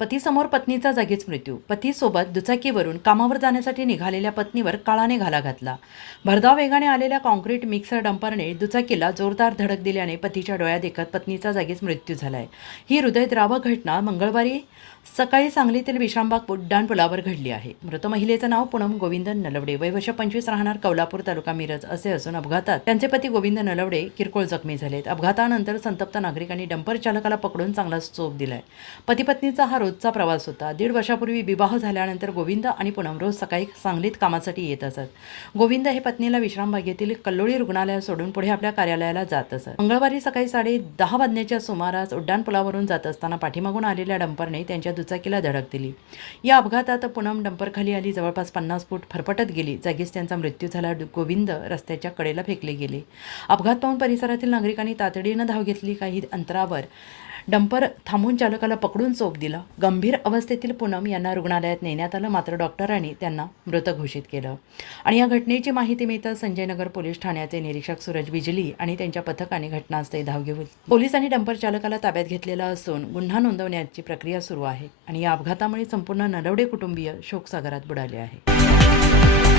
पतीसमोर पत्नीचा जागीच मृत्यू. पतीसोबत दुचाकीवरून कामावर जाण्यासाठी निघालेल्या पत्नीवर काळाने घाला घातला. भरधाव वेगाने आलेल्या कॉन्क्रीट मिक्सर डंपरने दुचाकीला जोरदार धडक दिल्याने पतीच्या डोळ्यादेखत पत्नीचा जागीच मृत्यू झालाय. ही हृदयद्रावक घटना मंगळवारी सकाळी सांगलीतील विश्रामबाग उड्डाण पुलावर घडली आहे. मृत महिलेचं नाव पूनम गोविंद नलवडे. वय वर्ष पंचवीस राहणार कौलापूर तालुका मिरज असे असून अपघातात त्यांचे पती गोविंद नलवडे किरकोळ जखमी झालेत. अपघातानंतर संतप्त नागरिकांनी डंपर चालकाला पकडून चांगलाच चोप दिलाय. पतीपत्नीचा हा रोजचा प्रवास होता. दीड वर्षापूर्वी विवाह झाल्यानंतर गोविंद आणि पूनम रोज सकाळी सांगलीत कामासाठी येत असत. गोविंद हे पत्नीला विश्रामबाग येथील कल्लोळी रुग्णालयात सोडून पुढे आपल्या कार्यालयाला जात असत. मंगळवारी सकाळी साडे दहा वाजण्याच्या सुमारास उड्डाण पुलावरून जात असताना पाठीमागून आलेल्या डंपरने त्यांच्या दुचाकीला धडक दिली. या अपघातात पूनम डंपरखाली आली. जवळपास पन्नास फूट फरफटत गेली. जागीच त्यांचा मृत्यू झाला. गोविंद रस्त्याच्या कडेला फेकले गेले. अपघात पाहून परिसरातील नागरिकांनी तातडीनं धाव घेतली. काही अंतरावर डंपर थांबून चालकाला पकडून चोप दिलं. गंभीर अवस्थेतील पूनम यांना रुग्णालयात नेण्यात आलं मात्र डॉक्टरांनी त्यांना मृत घोषित केलं. आणि या घटनेची माहिती मिळताच संजयनगर पोलीस ठाण्याचे निरीक्षक सूरज बिजली आणि त्यांच्या पथकाने घटनास्थळी धाव घेऊन पोलिसांनी डंपर चालकाला ताब्यात घेतलेला असून गुन्हा नोंदवण्याची प्रक्रिया सुरू आहे आणि या अपघातामुळे संपूर्ण नरवडे कुटुंबीय शोकसागरात बुडाले आहे.